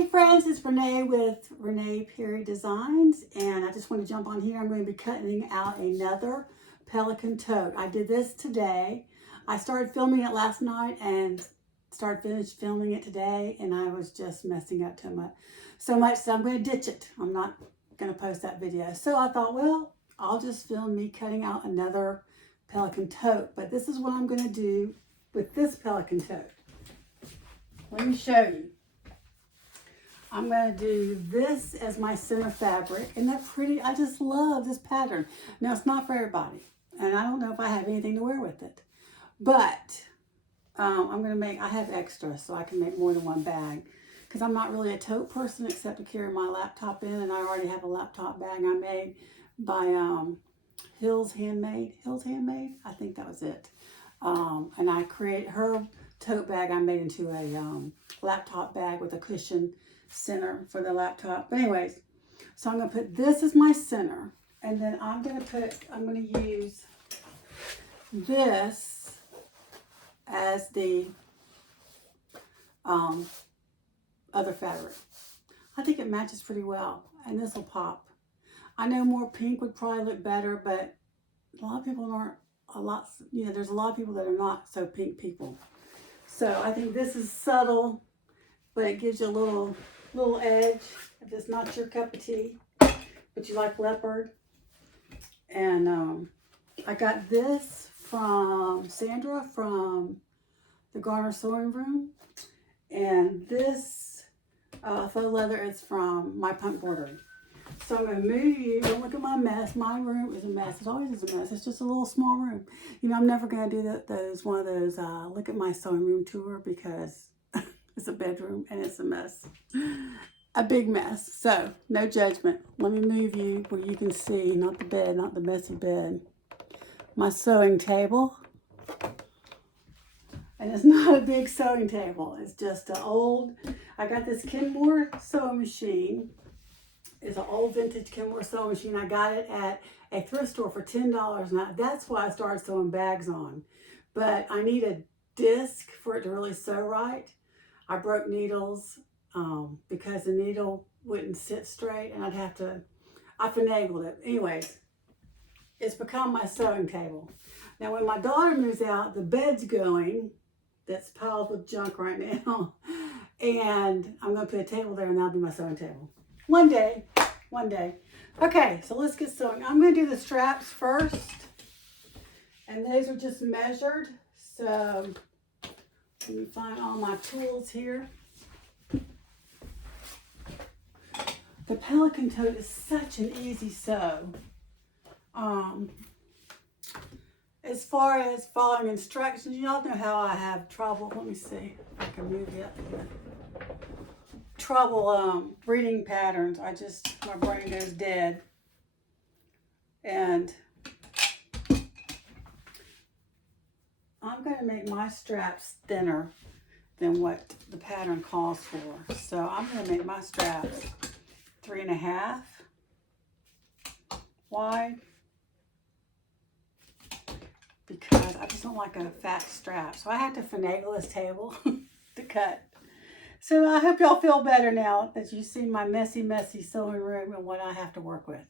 Hey friends, it's Renee with Renee Perry Designs, and I just want to jump on here. I'm going to be cutting out another pelican tote. I did this today. I started filming it last night and finished filming it today, and I was just messing up so much, so I'm going to ditch it. I'm not going to post that video. So I thought, well, I'll just film me cutting out another pelican tote, but this is what I'm going to do with this pelican tote. Let me show you. I'm going to do this as my center fabric. Isn't that pretty? I just love this pattern. Now, it's not for everybody, and I don't know if I have anything to wear with it. But I have extra, so I can make more than one bag. Because I'm not really a tote person except to carry my laptop in, and I already have a laptop bag I made by Hills Handmade. Hills Handmade? I think that was it. And I create her tote bag I made into a laptop bag with a cushion center for the laptop. But anyways, so I'm going to put this as my center, and then I'm going to use this as the other fabric. I think it matches pretty well, and this will pop. I know more pink would probably look better, but a lot of people aren't there's a lot of people that are not so pink people. So I think this is subtle, but it gives you a little edge if it's not your cup of tea, but you like leopard. And I got this from Sandra from the Garner Sewing Room, and this faux leather is from My Punk Bordering. So I'm going to move you. Don't look at my mess. My room is a mess. It always is a mess. It's just a little small room. You know, I'm never going to do one of those look at my sewing room tour, because it's a bedroom and it's a mess. A big mess. So, no judgment. Let me move you where you can see, not the bed, not the messy bed. My sewing table. And it's not a big sewing table. It's just I got this Kenmore sewing machine. It's an old vintage Kenmore sewing machine. I got it at a thrift store for $10, and that's why I started sewing bags on. But I need a disc for it to really sew right. I broke needles because the needle wouldn't sit straight, and I finagled it. Anyways, it's become my sewing table. Now, when my daughter moves out, the bed's going. That's piled with junk right now. And I'm going to put a table there, and that'll be my sewing table. One day. Okay, so let's get sewing. I'm going to do the straps first. And those are just measured. So let me find all my tools here. The pelican tote is such an easy sew. As far as following instructions, y'all know how I have trouble. Let me see if I can move it up here. Trouble reading patterns. My brain goes dead. And I'm going to make my straps thinner than what the pattern calls for. So I'm going to make my straps 3.5 wide, because I just don't like a fat strap. So I have to finagle this table to cut. So I hope y'all feel better now that you see my messy sewing room and what I have to work with.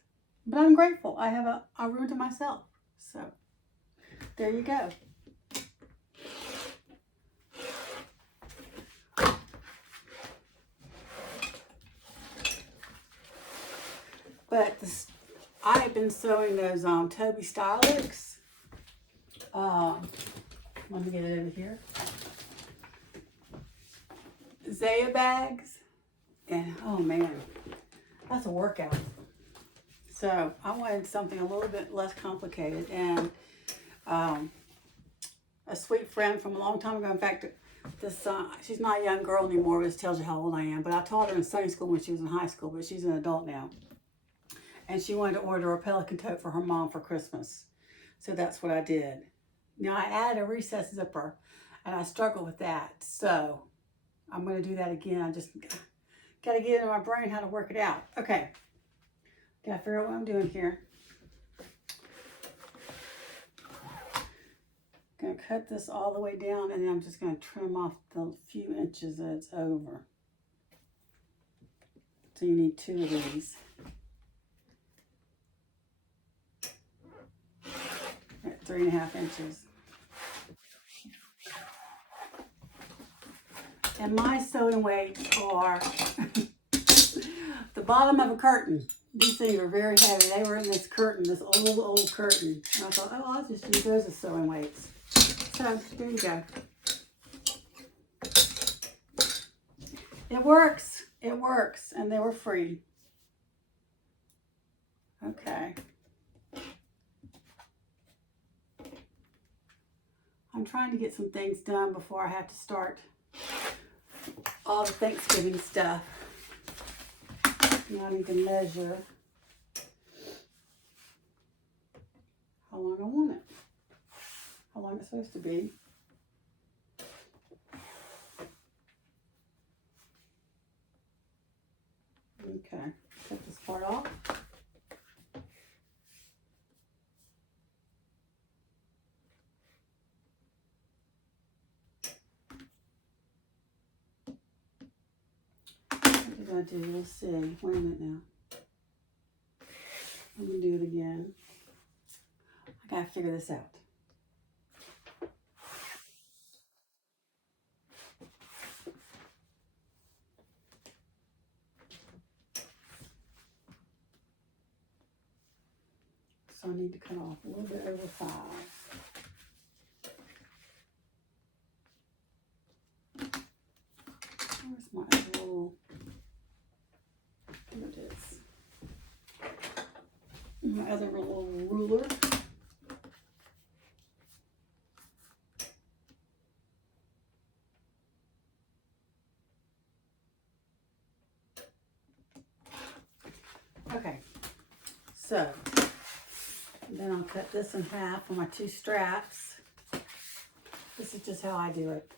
But I'm grateful. I have a room to myself. So there you go. But I have been sewing those Toby Stylics. Let me get it over here. Zaya bags. And oh man, that's a workout. So I wanted something a little bit less complicated. And a sweet friend from a long time ago, in fact, she's not a young girl anymore, which tells you how old I am. But I taught her in Sunday school when she was in high school, but she's an adult now. And she wanted to order a pelican tote for her mom for Christmas. So that's what I did. Now I added a recess zipper, and I struggle with that. So I'm going to do that again. I just got to get it in my brain how to work it out. Okay. Got to figure out what I'm doing here. Going to cut this all the way down, and then I'm just going to trim off the few inches that it's over. So you need 2 of these. At 3.5 inches. And my sewing weights are the bottom of a curtain. These things are very heavy. They were in this curtain, this old curtain. And I thought, oh, I'll just use those as sewing weights. So there you go. It works. It works. And they were free. Okay. I'm trying to get some things done before I have to start all the Thanksgiving stuff. Now I need to measure how long I want it, how long it's supposed to be. Okay, cut this part off. What did I do? Let's see. Wait a minute now. I'm going to do it again. I got to figure this out. So I need to cut off a little bit over 5. Where's my little, here it is. My other little ruler. Okay, so then I'll cut this in half for my 2 straps. This is just how I do it.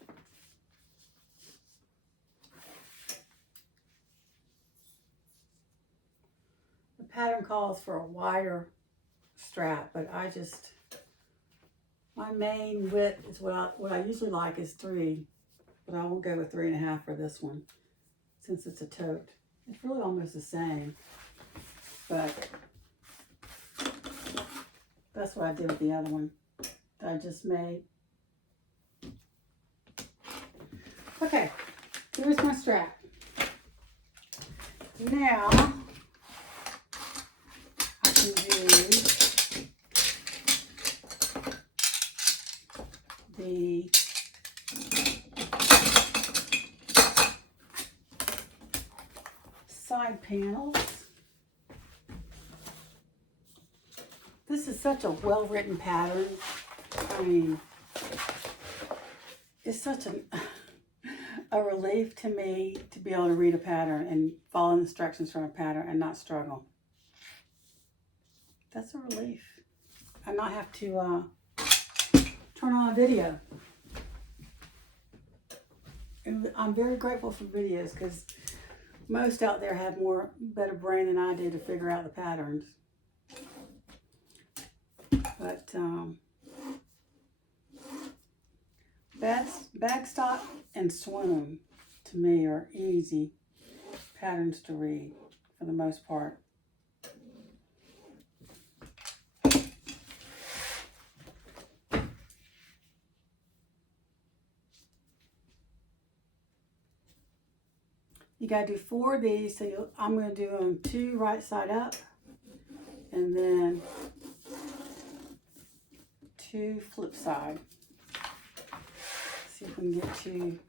The pattern calls for a wider strap, but my main width is what I usually like is 3, but I won't go with 3.5 for this one since it's a tote. It's really almost the same, but that's what I did with the other one that I just made. Okay, here's my strap. Now I can use the side panels. This is such a well-written pattern. I mean, it's such a relief to me to be able to read a pattern and follow instructions from a pattern and not struggle. That's a relief. And not have to turn on a video. And I'm very grateful for videos because most out there have better brain than I do to figure out the patterns. But Bagstock and Swoon to me are easy patterns to read for the most part. You got to do 4 of these, so I'm going to do them 2 right side up, and then 2 flip side. See if we can get to,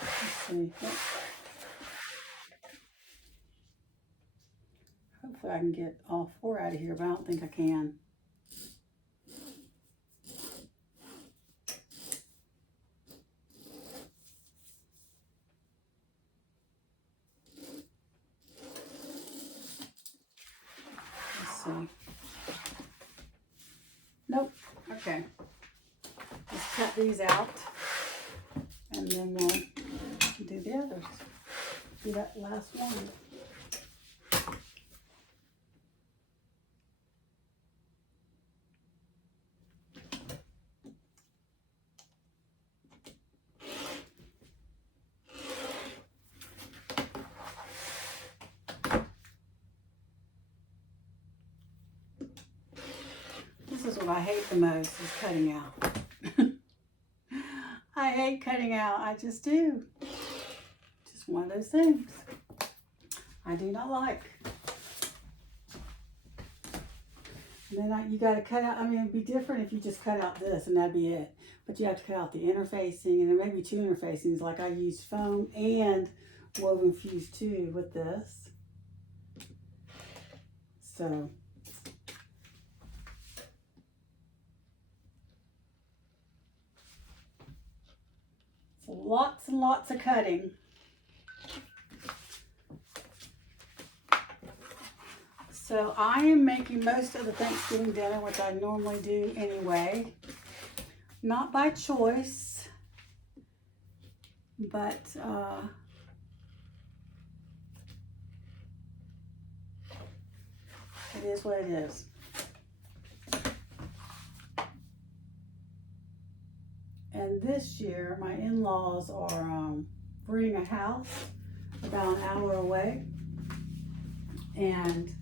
let's see. Hopefully I can get all 4 out of here, but I don't think I can. Nope. Okay. Let's cut these out, and then we'll do the others. Do that last one. job I hate the most is cutting out. I hate cutting out. I just do. Just one of those things I do not like. And then you got to cut out, I mean, it'd be different if you just cut out this and that'd be it. But you have to cut out the interfacing, and there may be two interfacings. Like I used foam and woven fuse too with this. So lots and lots of cutting. So I am making most of the Thanksgiving dinner, which I normally do anyway. Not by choice, but it is what it is. And this year, my in-laws are renting a house about an hour away. And,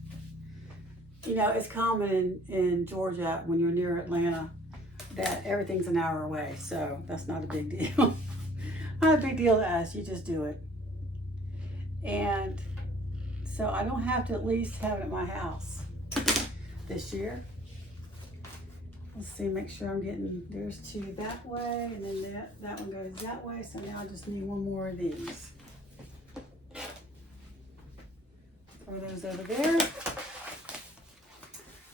you know, it's common in Georgia when you're near Atlanta that everything's an hour away. So that's not a big deal. Not a big deal to us. You just do it. And so I don't have to at least have it at my house this year. Let's see, make sure I'm getting, there's two that way, and then that one goes that way. So now I just need one more of these. Throw those over there.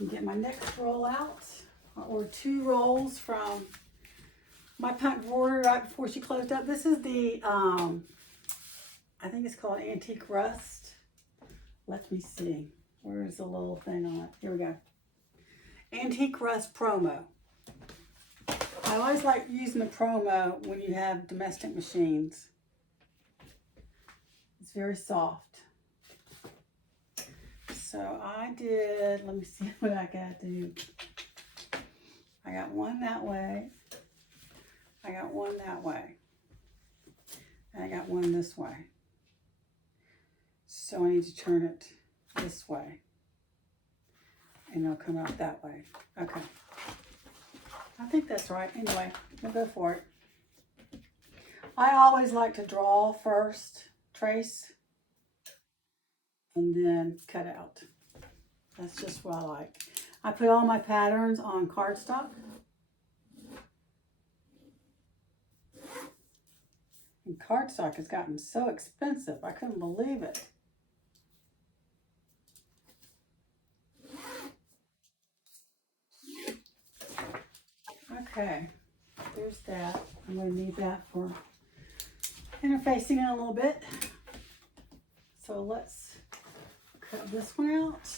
And get my next roll out. I ordered 2 rolls from my punt border right before she closed up. This is the, I think it's called Antique Rust. Let me see. Where's the little thing on it? Here we go. Antique Rust Promo. I always like using the promo when you have domestic machines. It's very soft. So I did, let me see what I got to do. I got one that way. I got one that way. And I got one this way. So I need to turn it this way. And it'll come out that way. Okay. I think that's right. Anyway, we'll go for it. I always like to draw first, trace, and then cut out. That's just what I like. I put all my patterns on cardstock. And cardstock has gotten so expensive. I couldn't believe it. Okay, there's that. I'm going to need that for interfacing it a little bit. So let's cut this one out.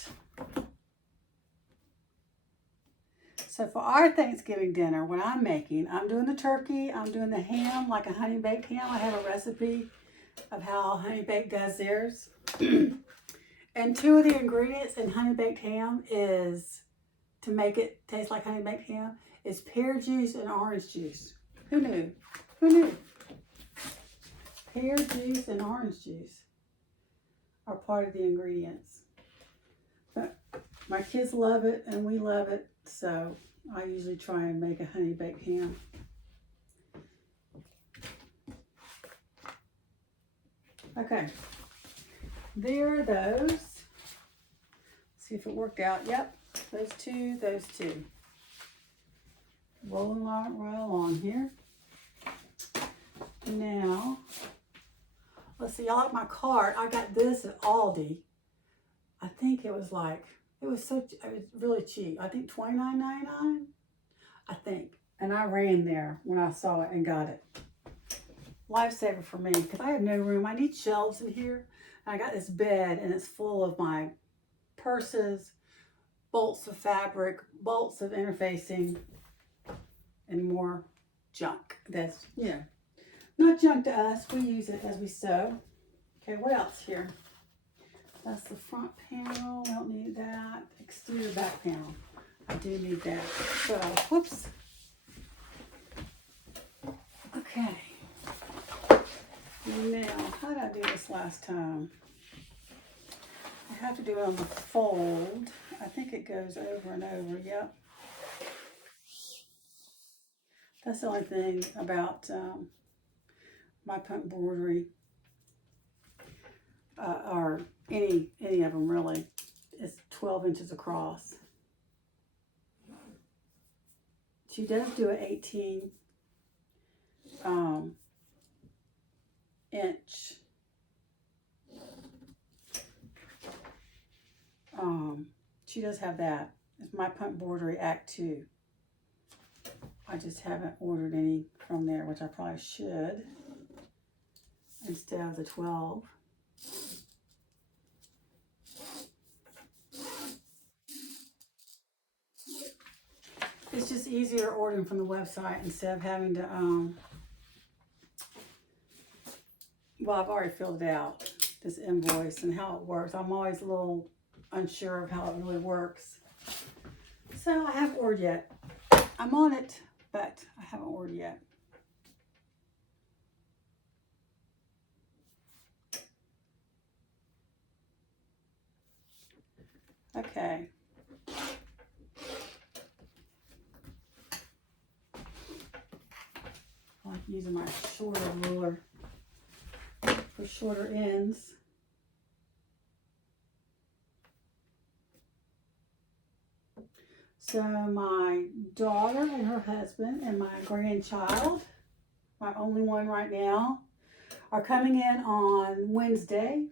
So for our Thanksgiving dinner, what I'm making, I'm doing the turkey, I'm doing the ham, like a honey baked ham. I have a recipe of how Honey Baked does theirs. And 2 of the ingredients in honey baked ham is, to make it taste like honey baked ham, is pear juice and orange juice. Who knew? Who knew? Pear juice and orange juice are part of the ingredients. But my kids love it and we love it, so I usually try and make a honey baked ham. Okay, there are those. Let's see if it worked out. Yep, those two, those two. Rolling right along here. Now, let's see, I like my card. I got this at Aldi. I think it was like, it was really cheap. I think $29.99, I think. And I ran there when I saw it and got it. Lifesaver for me, because I have no room. I need shelves in here. I got this bed and it's full of my purses, bolts of fabric, bolts of interfacing, and more junk. That's, you know, not junk to us. We use it as we sew. Okay, what else here? That's the front panel. We don't need that. Exterior back panel. I do need that. So, whoops. Okay. Now, how did I do this last time? I have to do it on the fold. I think it goes over and over. Yep. That's the only thing about my punt embroidery, or any of them really. It's 12 inches across. She does do an 18 inch she does have that. It's My Punt Embroidery Act 2. I just haven't ordered any from there, which I probably should, instead of the 12. It's just easier ordering from the website instead of having to, well, I've already filled it out, this invoice and how it works. I'm always a little unsure of how it really works. So I haven't ordered yet. I'm on it, but I haven't ordered yet. Okay. I like using my shorter ruler for shorter ends. So my daughter and her husband and my grandchild, my only one right now, are coming in on Wednesday.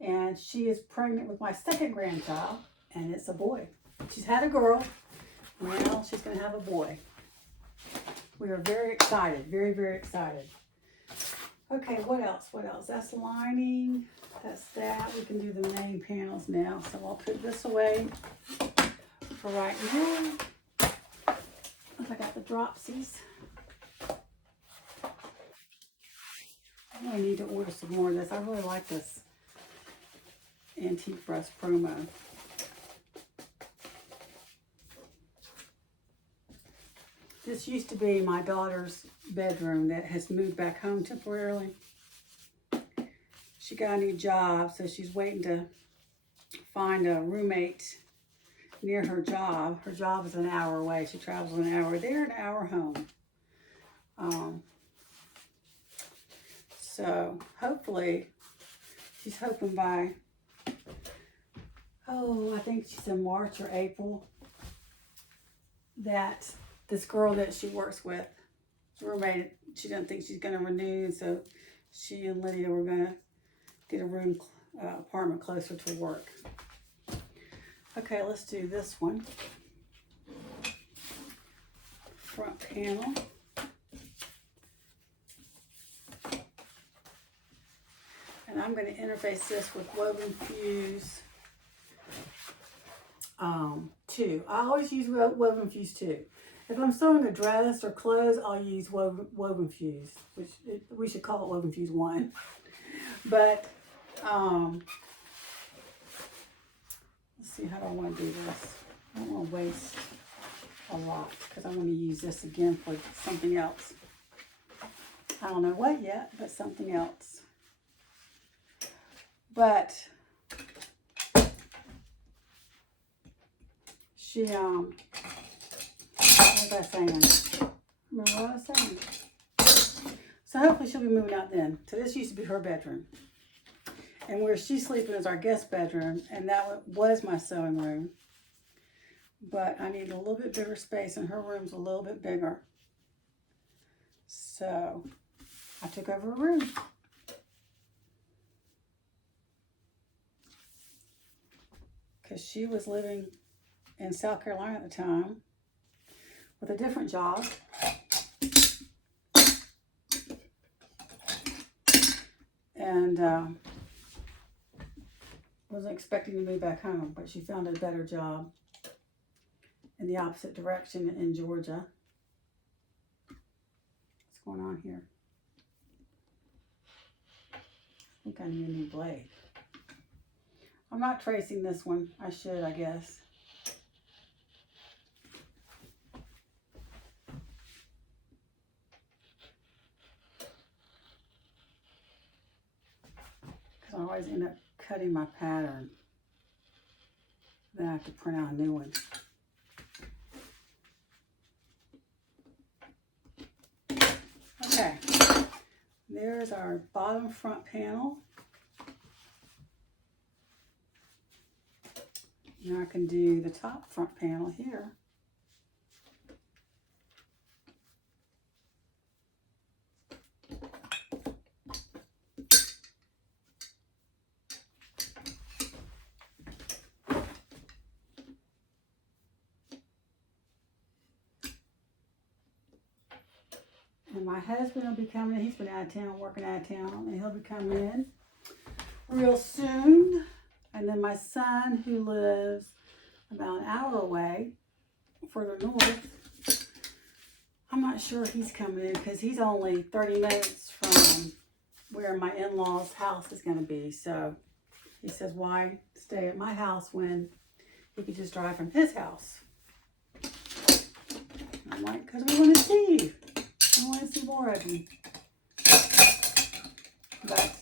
And she is pregnant with my second grandchild, and it's a boy. She's had a girl, now she's going to have a boy. We are very excited, very, very excited. Okay, what else? What else? That's lining. That's that. We can do the main panels now. So I'll put this away for right now. I got the dropsies. I really need to order some more of this. I really like this Antique Press promo. This used to be my daughter's bedroom that has moved back home temporarily. She got a new job, so she's waiting to find a roommate near her job. Her job is an hour away. She travels an hour there, an hour home. So hopefully, she's hoping by, I think she's in March or April, that this girl that she works with, roommate, she doesn't think she's going to renew, so she and Lydia were going to get a apartment closer to work. Okay, let's do this one. Front panel. And I'm going to interface this with Woven Fuse 2. I always use Woven Fuse 2. If I'm sewing a dress or clothes, I'll use Woven Fuse, which we should call it Woven Fuse 1. But let's see, how do I want to do this? I don't want to waste a lot because I want to use this again for something else. I don't know what yet, but something else. But she, what was I saying? Remember what I was saying? So hopefully she'll be moving out then. So this used to be her bedroom. And where she's sleeping is our guest bedroom, and that was my sewing room. But I need a little bit bigger space, and her room's a little bit bigger. So I took over her room. Because she was living in South Carolina at the time with a different job. And wasn't expecting to move back home, but she found a better job in the opposite direction in Georgia. What's going on here? I think I need a new blade. I'm not tracing this one. I should, I guess. Because I always end up cutting my pattern. Then I have to print out a new one. there's our bottom front panel. Now I can do the top front panel here. And my husband will be coming in. He's been out of town, working out of town, and he'll be coming in real soon. And then my son, who lives about an hour away, further north, I'm not sure he's coming in because he's only 30 minutes from where my in-laws' house is going to be. So he says, why stay at my house when he could just drive from his house? And I'm like, because we want to see you. I want to see more of you. But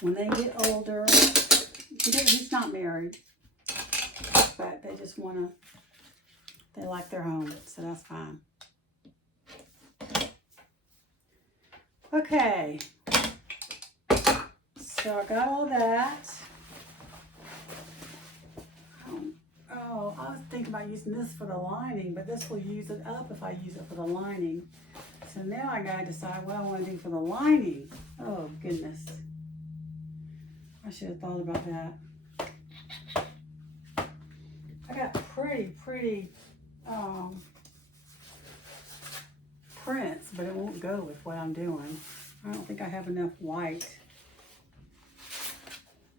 when they get older, he's not married, but they just want to, they like their home, so that's fine. Okay, so I got all that. Oh, I was thinking about using this for the lining, but this will use it up if I use it for the lining. So now I gotta decide what I want to do for the lining. Oh goodness, I should have thought about that. I got pretty prints, but it won't go with what I'm doing. I don't think I have enough white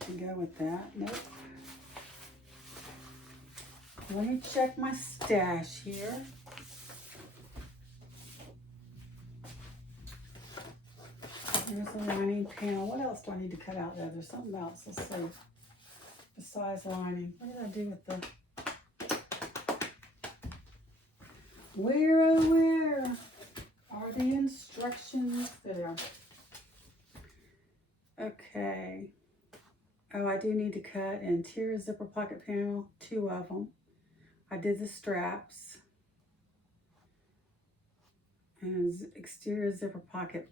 to go with that. Nope. Let me check my stash here. There's the lining panel. What else do I need to cut out there? There's something else. Let's see. Besides lining. What did I do with the... Where are the instructions? There. Okay. Oh, I do need to cut interior zipper pocket panel, 2 of them. I did the straps. And exterior zipper pocket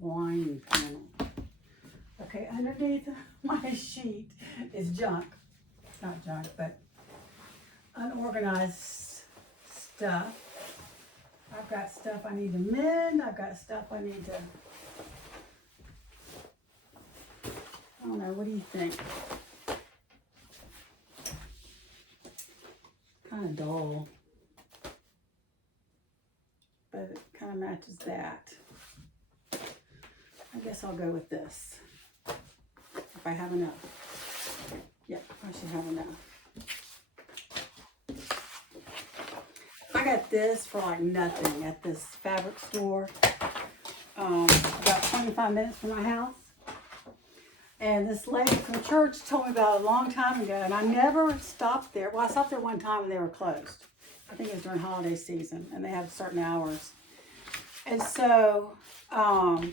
lining panel. Okay, underneath my sheet is junk. It's not junk, but unorganized stuff. I've got stuff I need to mend. I've got stuff I need to... I don't know, what do you think? Kind of dull. But it kind of matches that. I guess I'll go with this. If I have enough. Yep, I should have enough. I got this for like nothing at this fabric store. About 25 minutes from my house. And this lady from church told me about it a long time ago, and I never stopped there. Well, I stopped there one time and they were closed. I think it was during holiday season, and they have certain hours. And so, I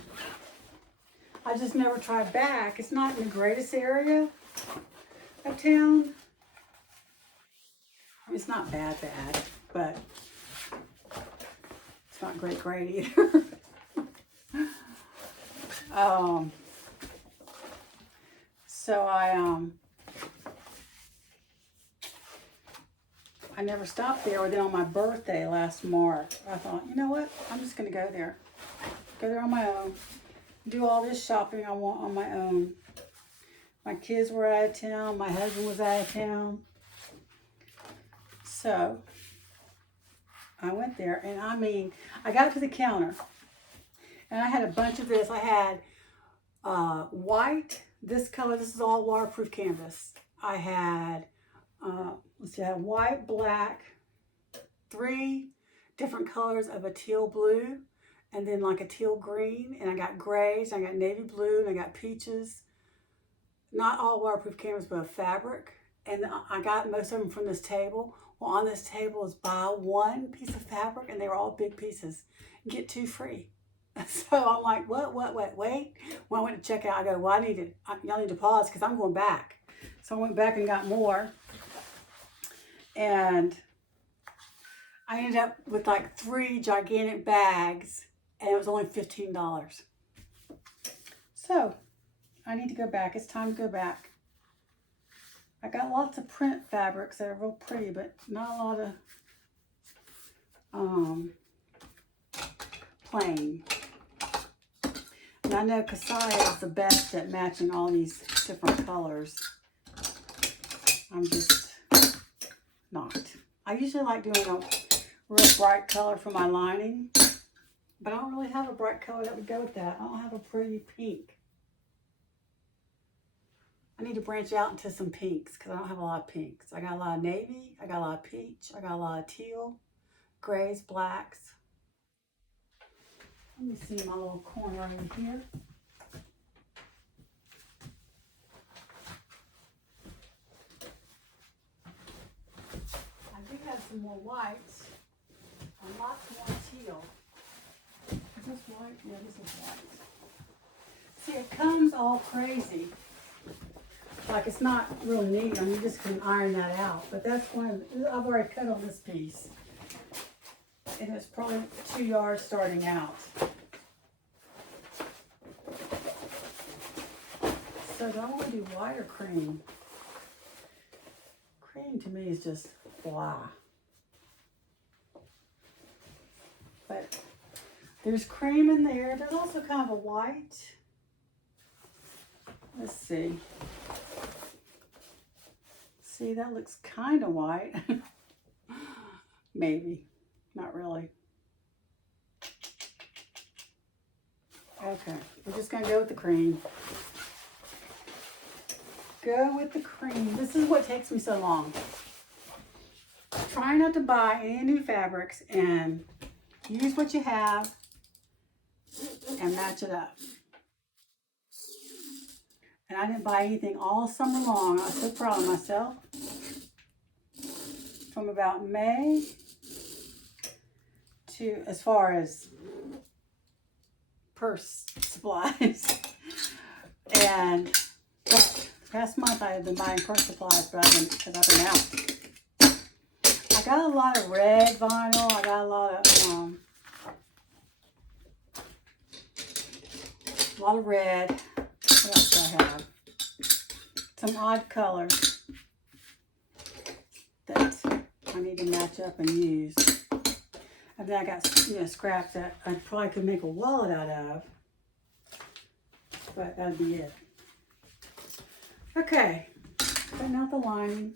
just never tried back. It's not in the greatest area of town. I mean, it's not bad, but it's not great either. So I never stopped there. Then on my birthday last March, I thought, you know what? I'm just going to go there. Go there on my own. Do all this shopping I want on my own. My kids were out of town. My husband was out of town. So I went there, and I mean, I got to the counter, and I had a bunch of this. I had white, this color. This is all waterproof canvas. I had, let's see, I had white, black, 3 different colors of a teal blue, and then like a teal green, and I got grays, I got navy blue, and I got peaches. Not all waterproof canvas, but a fabric. And I got most of them from this table. Well, on this table is buy 1 piece of fabric, and they were all big pieces. Get 2 free. So I'm like, what, wait. When I went to check out, I go, well, y'all need to pause because I'm going back. So I went back and got more. And I ended up with like 3 gigantic bags, and it was only $15. So, I need to go back. It's time to go back. I got lots of print fabrics that are real pretty, but not a lot of plain. And I know Kasaya is the best at matching all these different colors. I'm just not. I usually like doing a real bright color for my lining, but I don't really have a bright color that would go with that. I don't have a pretty pink. I need to branch out into some pinks because I don't have a lot of pinks. I got a lot of navy, I got a lot of peach, I got a lot of teal, grays, blacks. Let me see my little corner over here. I do have some more whites and lots more teal. Is this white? Yeah, this is white. See, it comes all crazy. Like it's not really neat, you just can iron that out. But that's one, I've already cut on this piece. And it's probably 2 yards starting out. So do I want to do white or cream? Cream to me is just blah. But there's cream in there. There's also kind of a white. Let's see. See, that looks kind of white. Maybe. Not really. Okay. We're just going to go with the cream. Go with the cream. This is what takes me so long. Try not to buy any new fabrics and use what you have and match it up. And I didn't buy anything all summer long. I was so proud of myself. From about May to as far as purse supplies. And but past month I have been buying purse supplies, but because I've been out. I got a lot of red vinyl. I got a lot of red. What else do I have? Some odd colors that I need to match up and use. And then I got scraps that I probably could make a wallet out of, but that'd be it. Okay, cutting out the lining.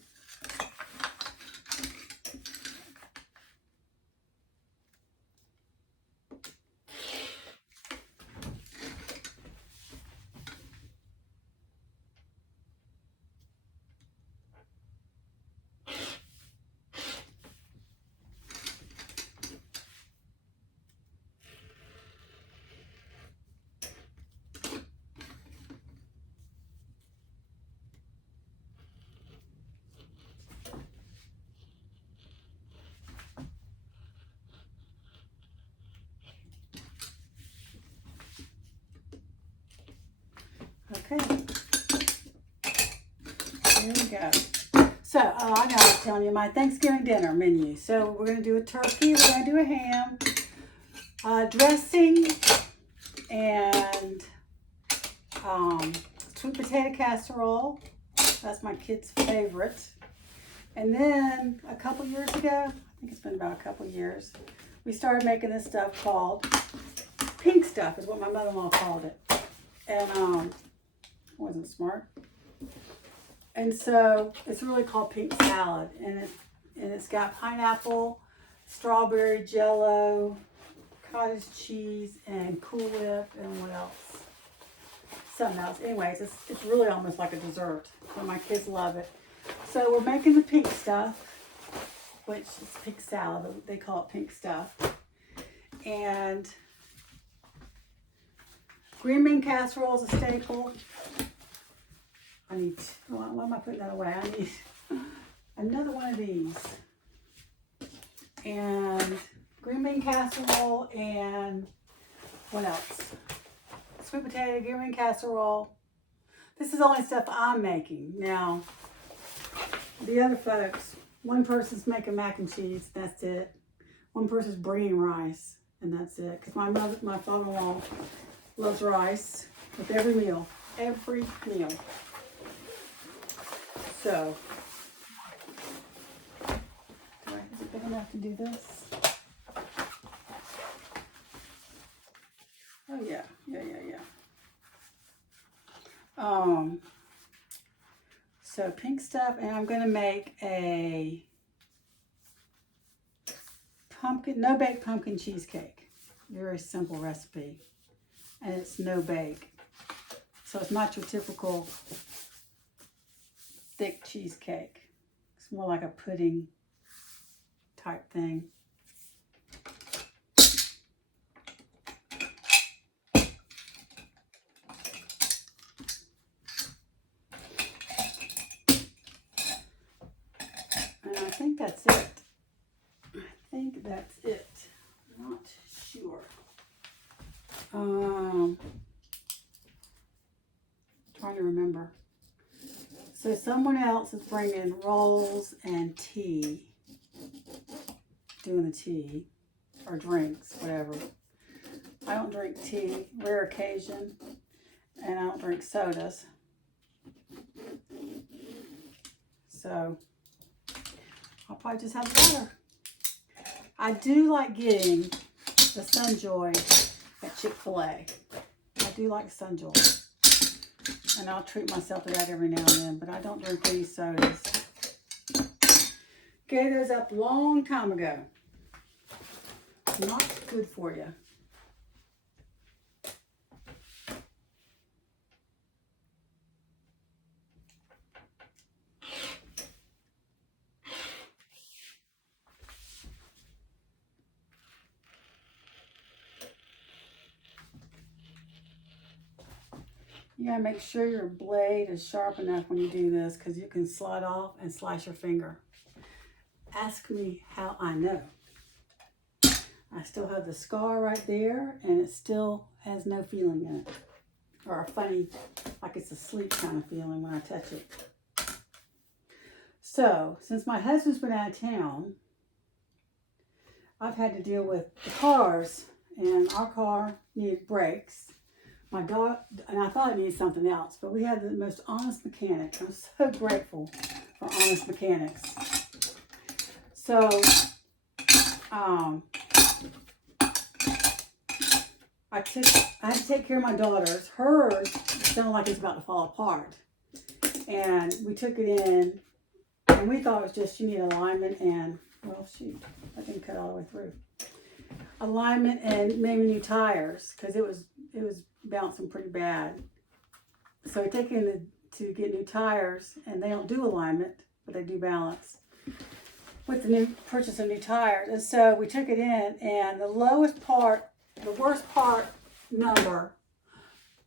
Okay, there we go. So, I gotta tell you my Thanksgiving dinner menu. So we're gonna do a turkey, we're gonna do a ham, dressing, and sweet potato casserole. That's my kid's favorite. And then a couple years ago, I think it's been about a couple years, we started making this stuff called pink stuff, is what my mother-in-law called it. And wasn't smart. And so it's really called pink salad, and it's got pineapple, strawberry jello, cottage cheese, and Cool Whip, and what else? Something else. Anyways, it's really almost like a dessert, but my kids love it. So we're making the pink stuff, which is pink salad, but they call it pink stuff. And green bean casserole is a staple. I need, why am I putting that away? I need another one of these. And green bean casserole, and what else? Sweet potato, green bean casserole. This is the only stuff I'm making. Now, the other folks, one person's making mac and cheese, that's it. One person's bringing rice, and that's it. Because my father-in-law loves rice. with every meal. Every meal. So, is it big enough to do this? Oh yeah. So pink stuff, and I'm gonna make a no bake pumpkin cheesecake. Very simple recipe, and it's no bake, so it's not your typical thick cheesecake. It's more like a pudding type thing. And I think that's it. I'm not sure. Trying to remember. So someone else is bringing rolls and tea. Doing the tea or drinks, whatever. I don't drink tea, rare occasion, and I don't drink sodas. So I'll probably just have water. I do like getting the Sunjoy at Chick-fil-A. I do like Sunjoy. And I'll treat myself to that every now and then, but I don't drink any sodas. Gave those up a long time ago. Not good for you. You gotta make sure your blade is sharp enough when you do this, because you can slide off and slice your finger. Ask me how I know. I still have the scar right there, and it still has no feeling in it. Or a funny, like it's asleep kind of feeling when I touch it. So, since my husband's been out of town, I've had to deal with the cars, and our car needed brakes. My dog, and I thought it needed something else, but we had the most honest mechanic. I'm so grateful for honest mechanics. So, I had to take care of my daughter's. Hers sounded like it's about to fall apart. And we took it in, and we thought it was just, you need alignment and, well, shoot, I didn't cut all the way through. Alignment and maybe new tires, because it was bouncing pretty bad. So we take it in to get new tires, and they don't do alignment, but they do balance with the purchase of new tires. And so we took it in, and the worst part number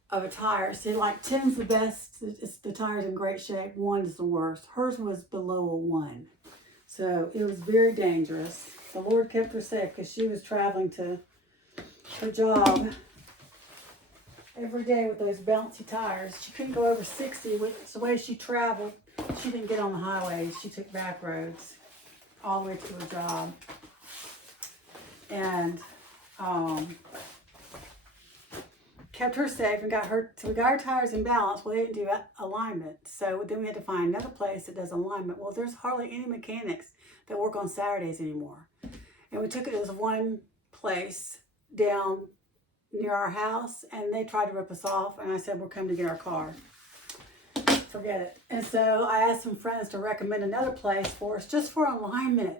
of a tire. See, like 10's the best. The tire's in great shape. 1 is the worst. Hers was below a 1. So it was very dangerous. The Lord kept her safe because she was traveling to her job every day with those bouncy tires. She couldn't go over 60. It's the way she traveled. She didn't get on the highways. She took back roads all the way to her job. And kept her safe and got her. So we got our tires in balance. Well, they didn't do alignment. So then we had to find another place that does alignment. Well, there's hardly any mechanics that work on Saturdays anymore. And we took it as one place down near our house, and they tried to rip us off, and I said, we're coming to get our car. Forget it. And so I asked some friends to recommend another place for us, just for alignment.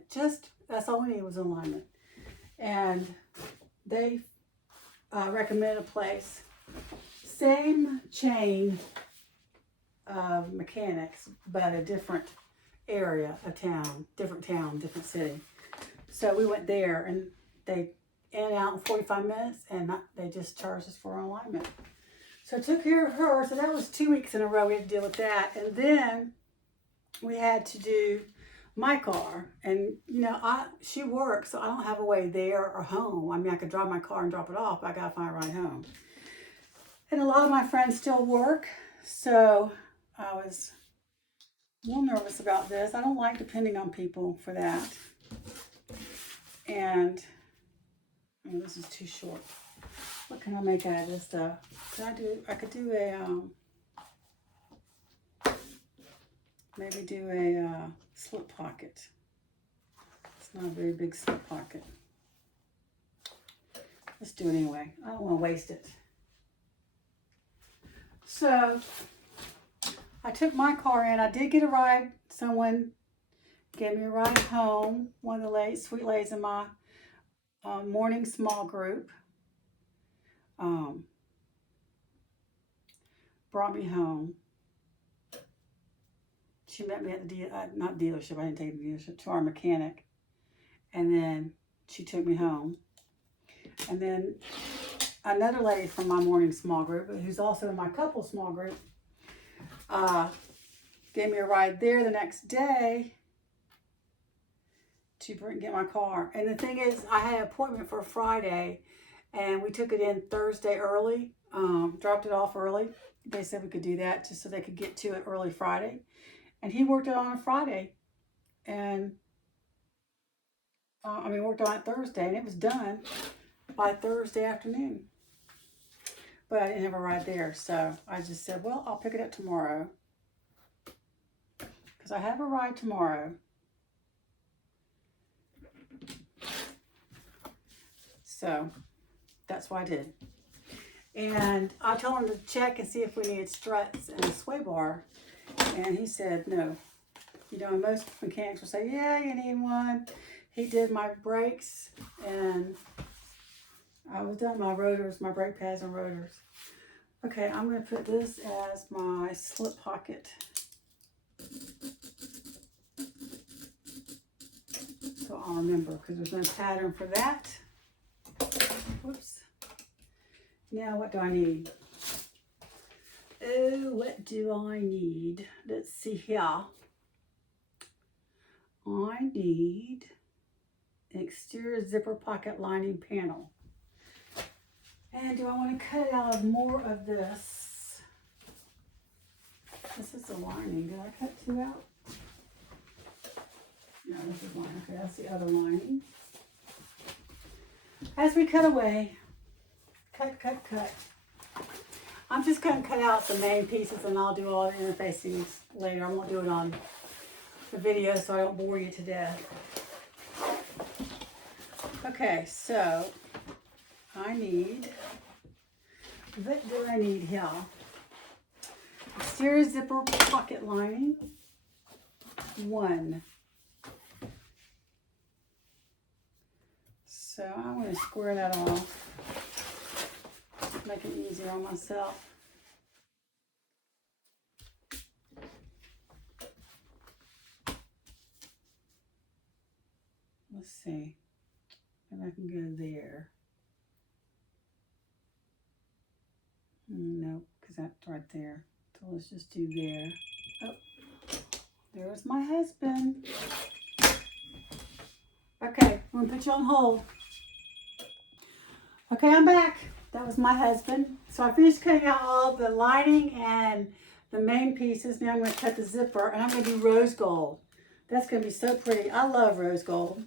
That's all we needed was alignment. And they recommended a place. Same chain of mechanics, but a different area of town, different city. So we went there, and they in and out in 45 minutes, and they just charged us for alignment. So I took care of her. So that was 2 weeks in a row we had to deal with that. And then we had to do my car. And, you know, she works, so I don't have a way there or home. I mean, I could drive my car and drop it off, but I got to find a ride home. And a lot of my friends still work, so I was a little nervous about this. I don't like depending on people for that. And this is too short. What can I make out of this stuff? I could do a, maybe do a slip pocket. It's not a very big slip pocket. Let's do it anyway. I don't want to waste it. So, I took my car in. I did get a ride. Someone gave me a ride home. One of the sweet ladies in my morning small group brought me home. She met me at the not dealership. I didn't take the dealership, to our mechanic, and then she took me home. And then another lady from my morning small group, who's also in my couple small group, gave me a ride there the next day to get my car. And the thing is, I had an appointment for Friday, and we took it in Thursday early, dropped it off early. They said we could do that just so they could get to it early Friday. And he worked it on a Friday, and worked on it Thursday, and it was done by Thursday afternoon. But I didn't have a ride there, so I just said, well, I'll pick it up tomorrow, because I have a ride tomorrow. So that's what I did. And I told him to check and see if we needed struts and a sway bar. And he said, no. You know, most mechanics will say, yeah, you need one. He did my brakes, and I was done my rotors, my brake pads and rotors. Okay, I'm going to put this as my slip pocket. So I'll remember, because there's no pattern for that. Whoops. Now what do I need? Oh, what do I need? Let's see here. I need an exterior zipper pocket lining panel. And do I want to cut out of more of this? This is the lining. Did I cut two out? No, this is lining. Okay, that's the other lining. As we cut away, cut. I'm just going to cut out the main pieces, and I'll do all the interfacings later. I won't do it on the video so I don't bore you to death. Okay, so I need, what do I need here? Exterior zipper pocket lining, 1. So I'm going to square that off, make it easier on myself. Let's see if I can go there. Nope, because that's right there. So let's just do there. Oh, there's my husband. Okay, I'm going to put you on hold. Okay, I'm back. That was my husband. So I finished cutting out all the lining and the main pieces. Now I'm going to cut the zipper, and I'm going to do rose gold. That's going to be so pretty. I love rose gold.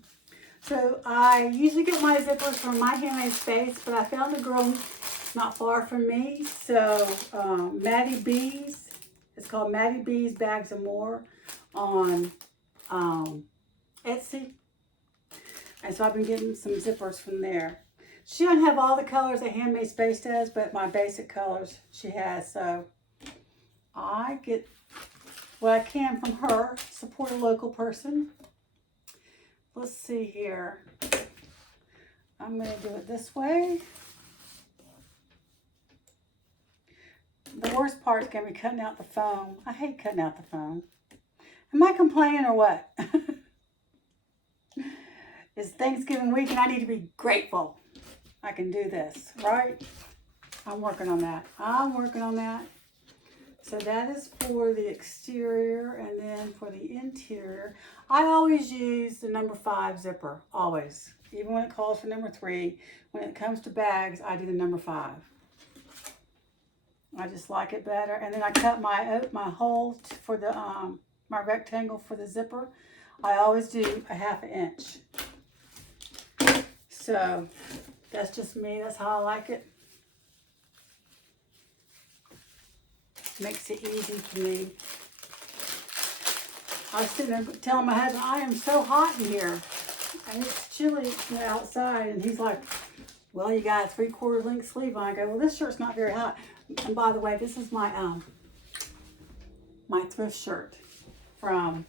So I usually get my zippers from My Handmade Space, but I found a girl not far from me. So Maddie B's, it's called Maddie B's Bags and More on Etsy. And so I've been getting some zippers from there. She doesn't have all the colors that Handmade Space does, but my basic colors she has. So I get what I can from her, support a local person. Let's see here. I'm going to do it this way. The worst part is going to be cutting out the foam. I hate cutting out the foam. Am I complaining or what? It's Thanksgiving week and I need to be grateful. I can do this, right? I'm working on that. So that is for the exterior, and then for the interior, I always use the number 5 zipper, always. Even when it calls for number 3, when it comes to bags, I do the number 5. I just like it better. And then I cut my hole for the my rectangle for the zipper. I always do a 1/2 inch. So that's just me. That's how I like it. Makes it easy for me. I was sitting there telling my husband, I am so hot in here. And it's chilly outside. And he's like, well, you got a 3/4 length sleeve on. I go, well, this shirt's not very hot. And by the way, this is my my thrift shirt from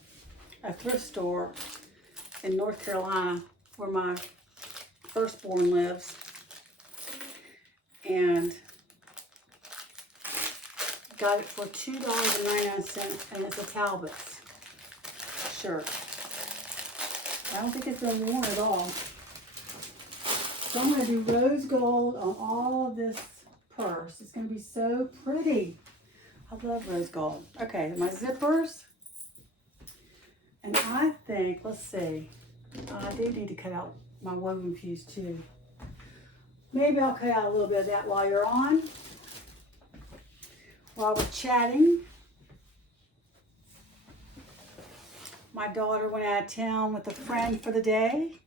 a thrift store in North Carolina where my firstborn lives. And got it for $2.99, and it's a Talbot's shirt. I don't think it's been worn at all. So I'm going to do rose gold on all of this purse. It's going to be so pretty. I love rose gold. Okay, my zippers. And I think, let's see, I do need to cut out my woven fuse too. Maybe I'll cut out a little bit of that while you're on. While we're chatting. My daughter went out of town with a friend for the day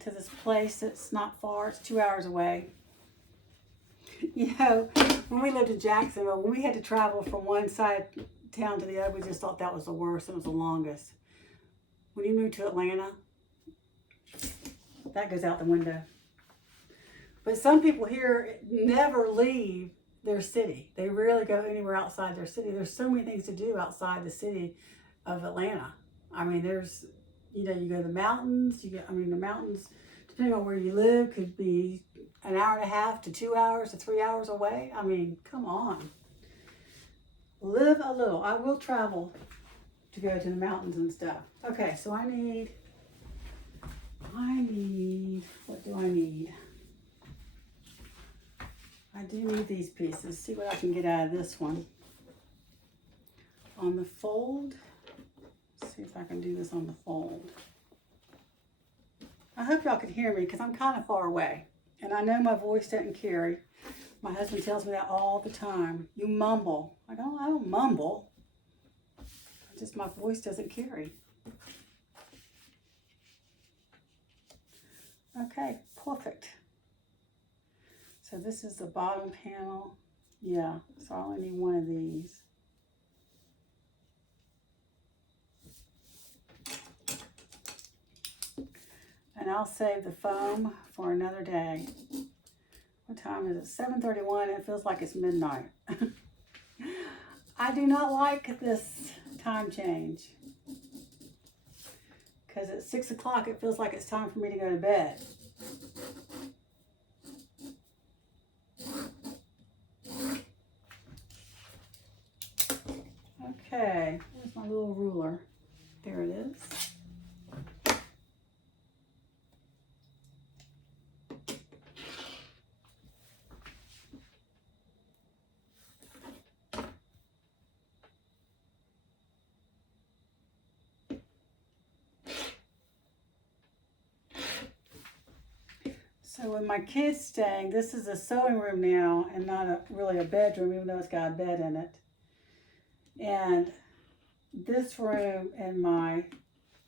to this place that's not far. It's 2 hours away. You know, when we lived in Jacksonville, when we had to travel from one side of town to the other, we just thought that was the worst. It was the longest. When you move to Atlanta, that goes out the window. But some people here never leave their city. They rarely go anywhere outside their city. There's so many things to do outside the city of Atlanta. I mean, there's, you know, you go to the mountains. The mountains, depending on where you live, could be an hour and a half to 2 hours to 3 hours away. I mean, come on. Live a little. I will travel to go to the mountains and stuff. Okay, so I need, what do I need? I do need these pieces. See what I can get out of this one. On the fold. Let's see if I can do this on the fold. I hope y'all can hear me because I'm kind of far away. And I know my voice doesn't carry. My husband tells me that all the time. You mumble. I don't mumble. Just my voice doesn't carry. Okay, perfect. So this is the bottom panel. Yeah, so I only need one of these. And I'll save the foam for another day. What time is it? 7:31. It feels like it's midnight. I do not like this time change. Because at 6 o'clock it feels like it's time for me to go to bed. Okay, there's my little ruler. There it is. So with my kids staying, this is a sewing room now and not really a bedroom, even though it's got a bed in it. And this room and my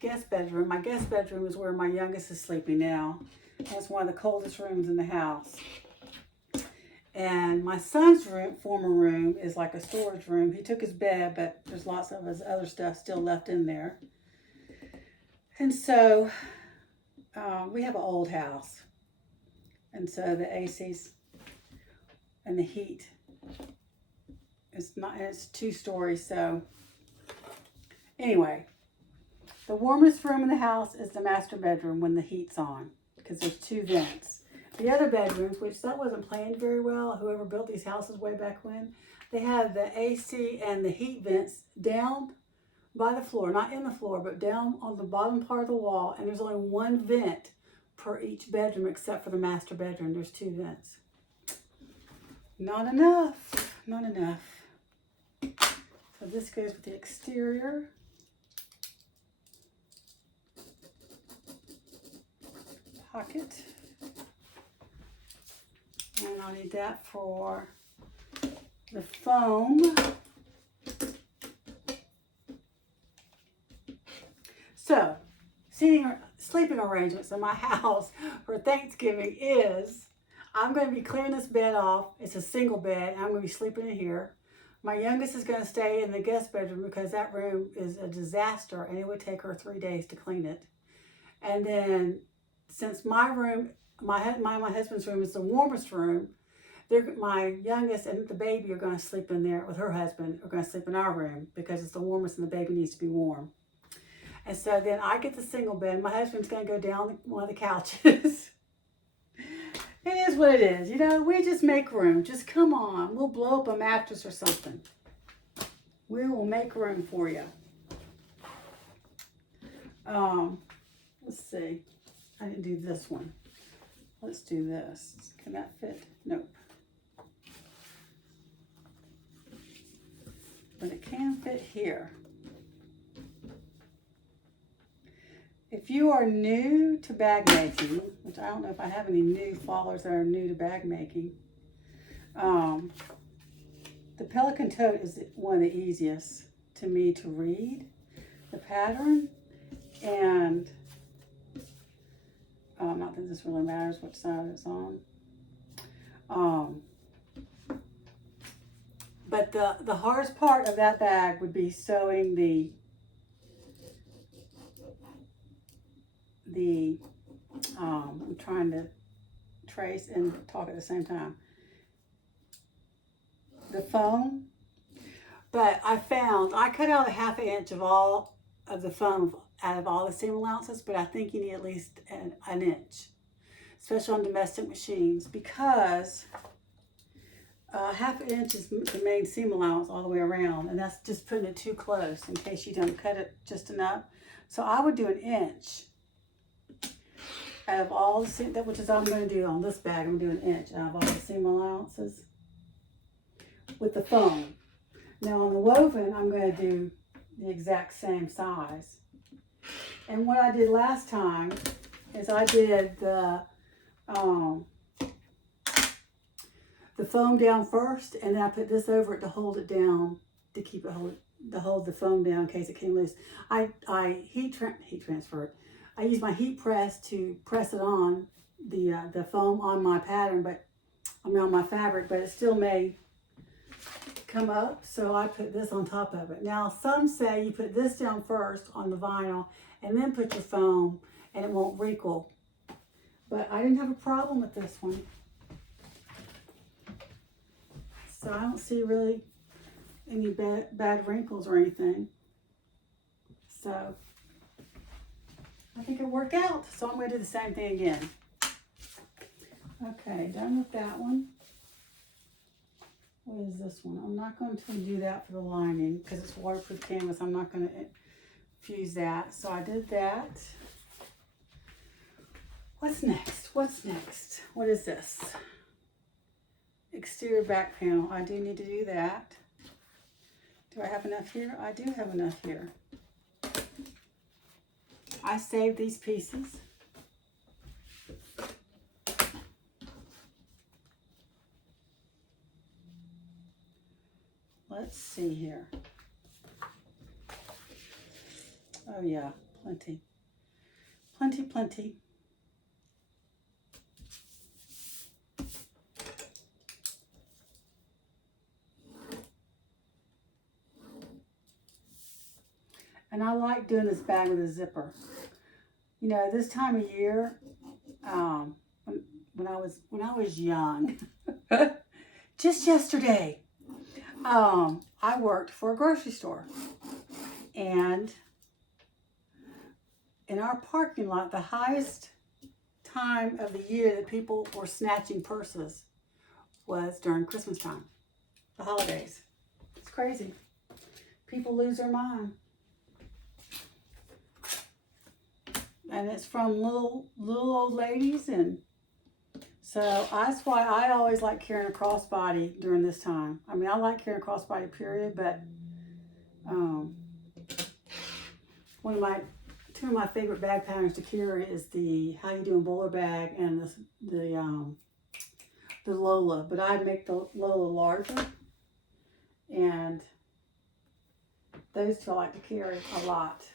guest bedroom is where my youngest is sleeping now. And it's one of the coldest rooms in the house. And my son's room, former room, is like a storage room. He took his bed, but there's lots of his other stuff still left in there. And so we have an old house. And so the AC's and the heat, it's 2 stories. So anyway, the warmest room in the house is the master bedroom when the heat's on, because there's 2 vents. The other bedrooms, which that wasn't planned very well, whoever built these houses way back when, they have the AC and the heat vents down by the floor, not in the floor, but down on the bottom part of the wall. And there's only 1 vent per each bedroom, except for the master bedroom. There's 2 vents. Not enough. Not enough. So this goes with the exterior. Pocket. And I'll need that for the foam. So, sleeping arrangements in my house for Thanksgiving is, I'm going to be clearing this bed off. It's a single bed, and I'm going to be sleeping in here. My youngest is going to stay in the guest bedroom because that room is a disaster and it would take her 3 days to clean it. And then since my room, my husband's room is the warmest room, my youngest and the baby are going to sleep in there with her husband, are going to sleep in our room because it's the warmest and the baby needs to be warm. And so then I get the single bed. My husband's going to go down one of the couches. It is what it is. You know, we just make room. Just come on. We'll blow up a mattress or something. We will make room for you. Let's see. I didn't do this one. Let's do this. Can that fit? Nope. But it can fit here. If you are new to bag making, which I don't know if I have any new followers that are new to bag making, the Pelican Tote is one of the easiest to me to read, the pattern, and not that this really matters which side it's on. But the hardest part of that bag would be sewing I'm trying to trace and talk at the same time. The foam. But I cut out a 1/2 inch of all of the foam out of all the seam allowances, but I think you need at least an inch, especially on domestic machines, because 1/2 inch is the main seam allowance all the way around, and that's just putting it too close in case you don't cut it just enough. So I would do 1 inch out of all the seam, which is what I'm going to do on this bag. I'm going to do 1 inch out of all the seam allowances with the foam. Now on the woven, I'm going to do the exact same size. And what I did last time is I did the foam down first, and then I put this over it to hold it down, to keep it hold the foam down in case it came loose. I heat transfer it. I use my heat press to press it on the foam on my pattern, but on my fabric, but it still may come up, so I put this on top of it. Now some say you put this down first on the vinyl and then put your foam and it won't wrinkle, but I didn't have a problem with this one, so I don't see really any bad wrinkles or anything. So I think it worked out, so I'm going to do the same thing again. Okay, done with that one. What is this one? I'm not going to do that for the lining because it's waterproof canvas. I'm not going to fuse that. So I did that. What's next? What's next? What is this? Exterior back panel. I do need to do that. Do I have enough here? I do have enough here. I saved these pieces. Let's see here. Oh yeah, plenty. Plenty. And I like doing this bag with a zipper. You know, this time of year, when I was young, just yesterday, I worked for a grocery store, and in our parking lot, the highest time of the year that people were snatching purses was during Christmas time, the holidays. It's crazy. People lose their mind. And it's from little old ladies, and so that's why I always like carrying a crossbody during this time. I mean, I like carrying a crossbody period, but two of my favorite bag patterns to carry is the How You Doing Bowler bag and the Lola. But I make the Lola larger, and those two I like to carry a lot.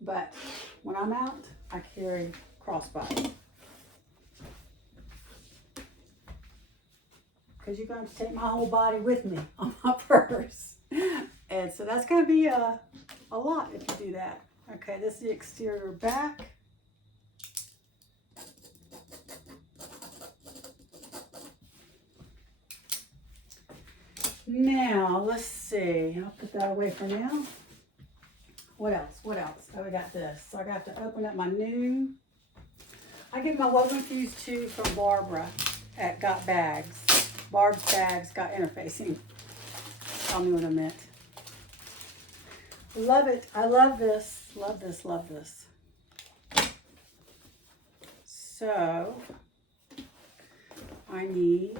But when I'm out, I carry crossbody. because you're going to take my whole body with me on my purse. And so that's going to be a lot if you do that. Okay, this is the exterior back. Now, let's see. I'll put that away for now. What else? What else? Oh, we got this. So I got to open up my new. I get my woven fuse too from Barbara at Got Bags. Barb's Bags Got Interfacing. Tell me what I meant. Love it. I love this. Love this. Love this. So I'm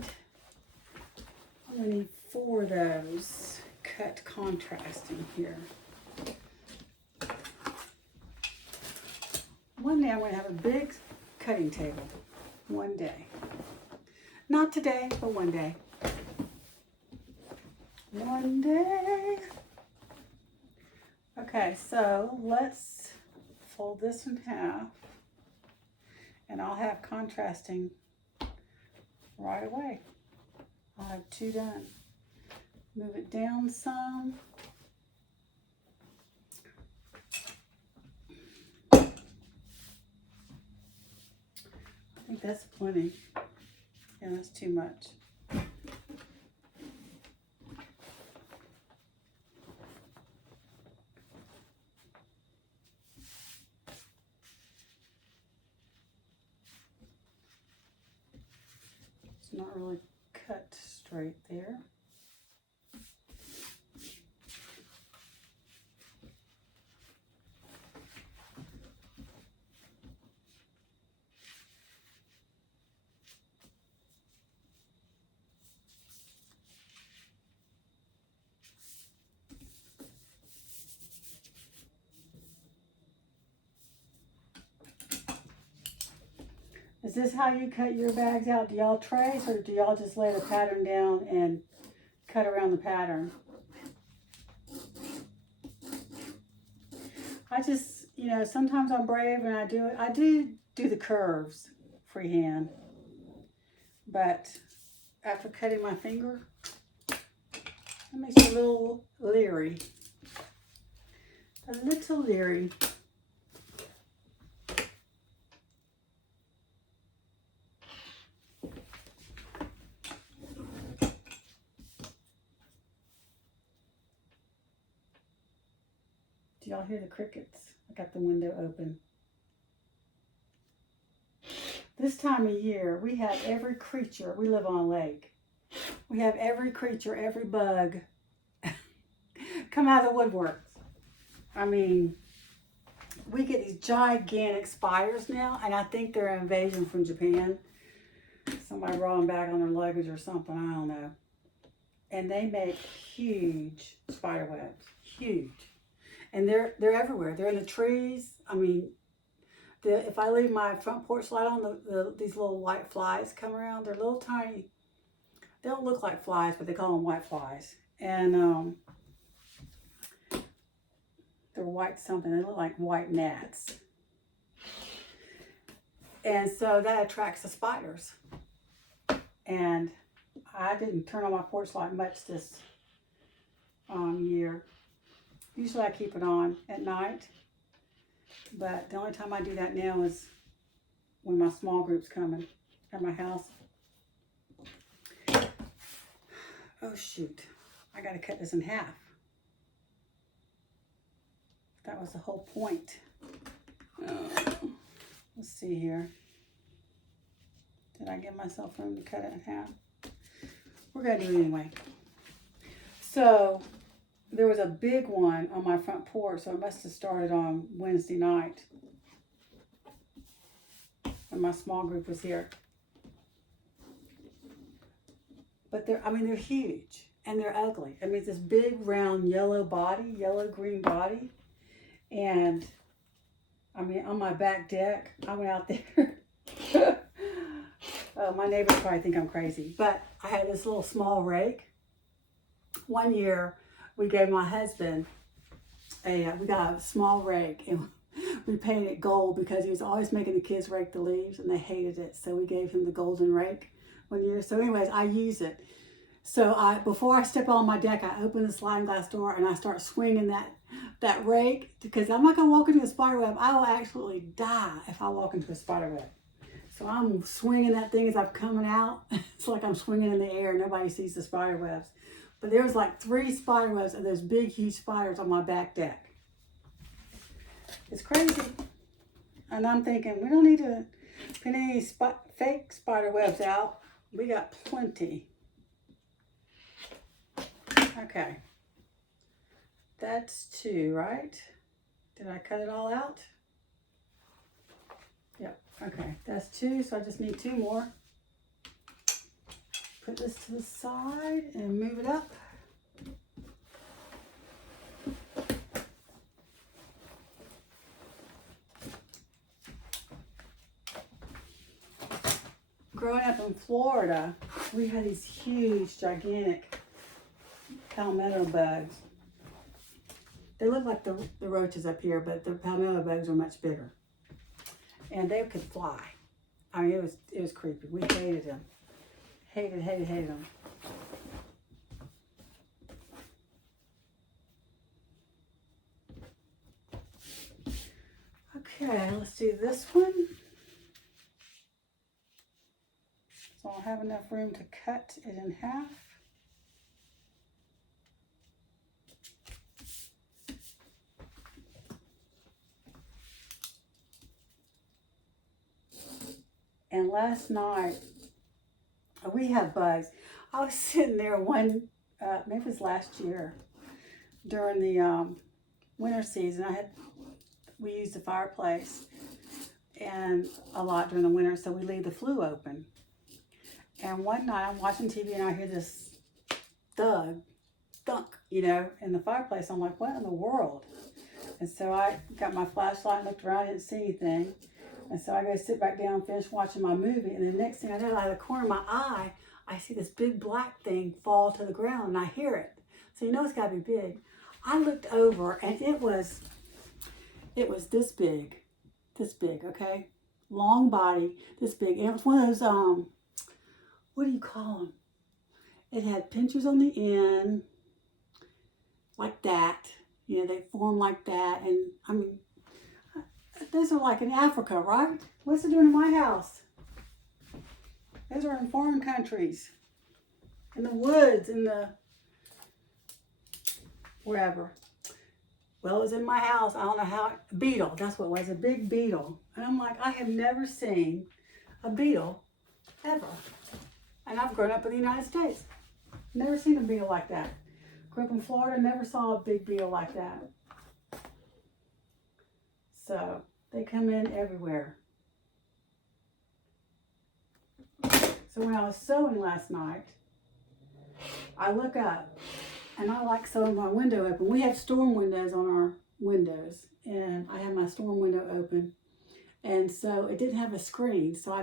gonna need 4 of those cut contrasting here. One day I'm going to have a big cutting table. One day. Not today, but one day. One day. Okay, so let's fold this in half. And I'll have contrasting right away. I'll have 2 done. Move it down some. I think that's plenty. Yeah, that's too much. It's not really cut straight there. Is this how you cut your bags out? Do y'all trace or do y'all just lay the pattern down and cut around the pattern? I just, you know, sometimes I'm brave and I do it. I do the curves freehand, but after cutting my finger, it makes me a little leery. A little leery. Do y'all hear the crickets? I got the window open. This time of year, we have every creature. We live on a lake. We have every creature, every bug come out of the woodwork. I mean, we get these gigantic spiders now, and I think they're an invasion from Japan. Somebody brought them back on their luggage or something, I don't know. And they make huge spider webs, huge. And they're everywhere. They're in the trees. I mean, if I leave my front porch light on, these little white flies come around. They're little tiny. They don't look like flies, but they call them white flies. And they're white something. They look like white gnats. And so that attracts the spiders. And I didn't turn on my porch light much this year. Usually I keep it on at night, but the only time I do that now is when my small group's coming at my house. Oh shoot, I gotta cut this in half. That was the whole point. Let's see here. Did I give myself room to cut it in half? We're gonna do it anyway. So, there was a big one on my front porch, so it must have started on Wednesday night when my small group was here. But they're huge and they're ugly. I mean, it's this big, round, yellow body, yellow-green body. And, I mean, on my back deck, I went out there. My neighbors probably think I'm crazy, but I had this little small rake. One year, we gave my husband we got a small rake and we painted it gold because he was always making the kids rake the leaves and they hated it. So we gave him the golden rake So anyways, I use it. So before I step on my deck, I open the sliding glass door and I start swinging that rake, because I'm not going to walk into a spider web. I will actually die if I walk into a spider web. So I'm swinging that thing as I'm coming out. It's like I'm swinging in the air. Nobody sees the spider webs. But there was like 3 spider webs of those big, huge spiders on my back deck. It's crazy. And I'm thinking, we don't need to put any fake spider webs out. We got plenty. Okay. That's 2, right? Did I cut it all out? Yep. Okay, that's 2, so I just need 2 more. Put this to the side and move it up. Growing up in Florida, we had these huge, gigantic palmetto bugs. They look like the roaches up here, but the palmetto bugs are much bigger. And they could fly. I mean, it was creepy. We hated them. Hated them. Okay, let's do this one. So I'll have enough room to cut it in half. And last night, we have bugs. I was sitting there maybe it was last year, during the winter season. We used the fireplace and a lot during the winter, so we leave the flue open. And one night I'm watching TV and I hear this thunk, in the fireplace. I'm like, what in the world? And so I got my flashlight and looked around, I didn't see anything. And so I go sit back down, finish watching my movie, and the next thing I know, out of the corner of my eye, I see this big black thing fall to the ground, and I hear it. So you know it's got to be big. I looked over, and it was this big, okay? Long body, this big. And it was one of those, what do you call them? It had pinchers on the end, like that. They form like that, and I mean, those are like in Africa, right? What's it doing in my house? Those are in foreign countries. In the woods, wherever. Well, it was in my house. I don't know how. Beetle, that's what it was, a big beetle. And I'm like, I have never seen a beetle, ever. And I've grown up in the United States. Never seen a beetle like that. Grew up in Florida, never saw a big beetle like that. So they come in everywhere. So when I was sewing last night, I look up and I like sewing my window open. We have storm windows on our windows, and I have my storm window open. And so it didn't have a screen. So I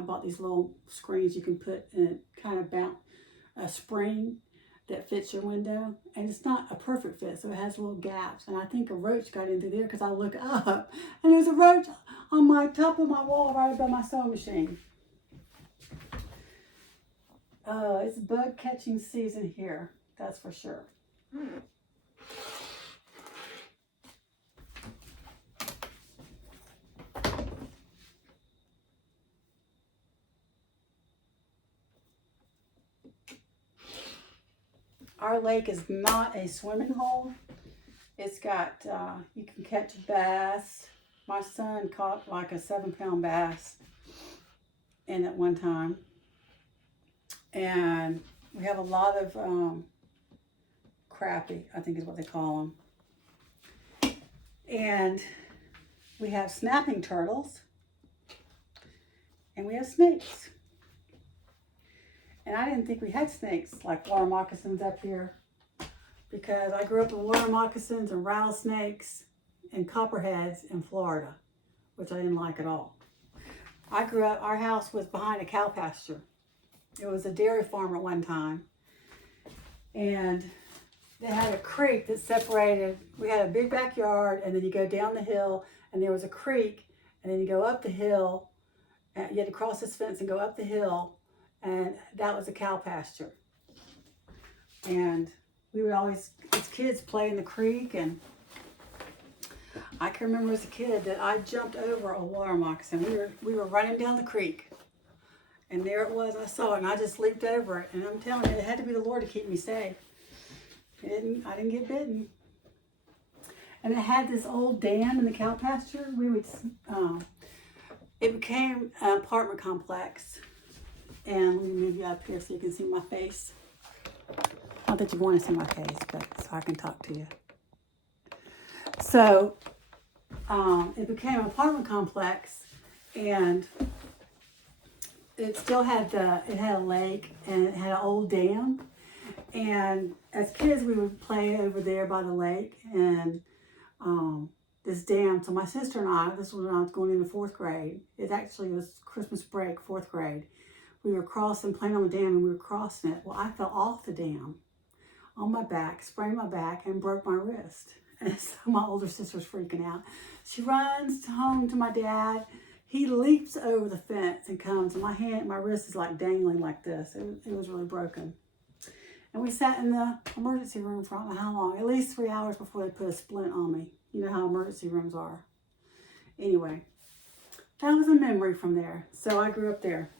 bought these little screens you can put in, kind of a spring that fits your window, and it's not a perfect fit, so it has little gaps. And I think a roach got into there because I look up and there's a roach on my top of my wall right above my sewing machine. It's bug catching season here, that's for sure. Our lake is not a swimming hole. It's got, you can catch bass. My son caught like a 7-pound bass in at one time. And we have a lot of crappie, I think is what they call them. And we have snapping turtles. And we have snakes. And I didn't think we had snakes like water moccasins up here, because I grew up with water moccasins and rattlesnakes and copperheads in Florida, which I didn't like at all. Our house was behind a cow pasture. It was a dairy farm at one time. And they had a creek that separated. We had a big backyard, and then you go down the hill, and there was a creek, and then you go up the hill. You had to cross this fence and go up the hill. and that was a cow pasture. And we would always, as kids, play in the creek. And I can remember as a kid that I jumped over a water moccasin. We were running down the creek, and there it was. I saw it, and I just leaped over it. And I'm telling you, it had to be the Lord to keep me safe. I didn't get bitten. And it had this old dam in the cow pasture. It became an apartment complex. And let me move you up here so you can see my face. Not that you want to see my face, but so I can talk to you. So it became an apartment complex, and it still had a lake, and it had an old dam. And as kids, we would play over there by the lake, and this dam. So my sister and I, this was when I was going into 4th grade. It actually was Christmas break, 4th grade. We were playing on the dam, and we were crossing it. Well, I fell off the dam on my back, sprained my back, and broke my wrist. And so my older sister's freaking out. She runs home to my dad. He leaps over the fence and comes. And my wrist is like dangling like this. It was really broken. And we sat in the emergency room for I don't know how long, at least 3 hours before they put a splint on me. You know how emergency rooms are. Anyway, that was a memory from there. So I grew up there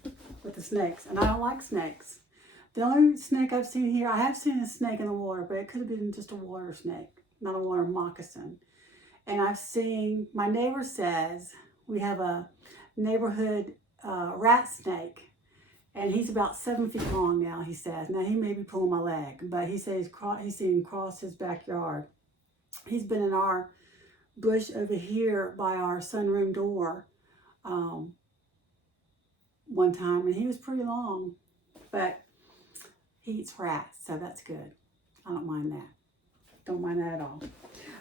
with the snakes, and I don't like snakes. The only snake I've seen here, I have seen a snake in the water, but it could have been just a water snake, not a water moccasin. And I've seen, my neighbor says, we have a neighborhood rat snake. And he's about 7 feet long now, he says. Now, he may be pulling my leg, but he says he's seen him cross his backyard. He's been in our bush over here by our sunroom door one time, and he was pretty long. But he eats rats, so that's good. I don't mind that. Don't mind that at all.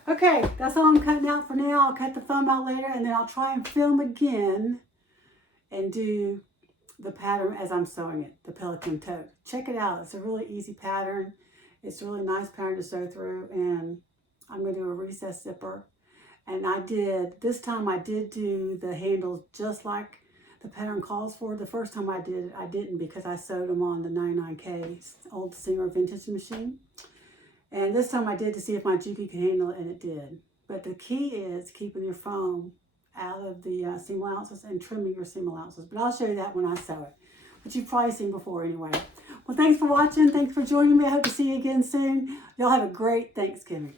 Okay, that's all I'm cutting out for now. I'll cut the foam out later, and then I'll try and film again and do the pattern as I'm sewing it, the pelican tote. Check it out. It's a really easy pattern. It's a really nice pattern to sew through, and I'm going to do a recess zipper. And this time I did do the handles just like the pattern calls for. The first time I did it, I didn't, because I sewed them on the 99K old Singer vintage machine. And this time I did to see if my Juki could handle it, and it did. But the key is keeping your foam out of the seam allowances and trimming your seam allowances. But I'll show you that when I sew it. But you've probably seen before anyway. Well, thanks for watching. Thanks for joining me. I hope to see you again soon. Y'all have a great Thanksgiving.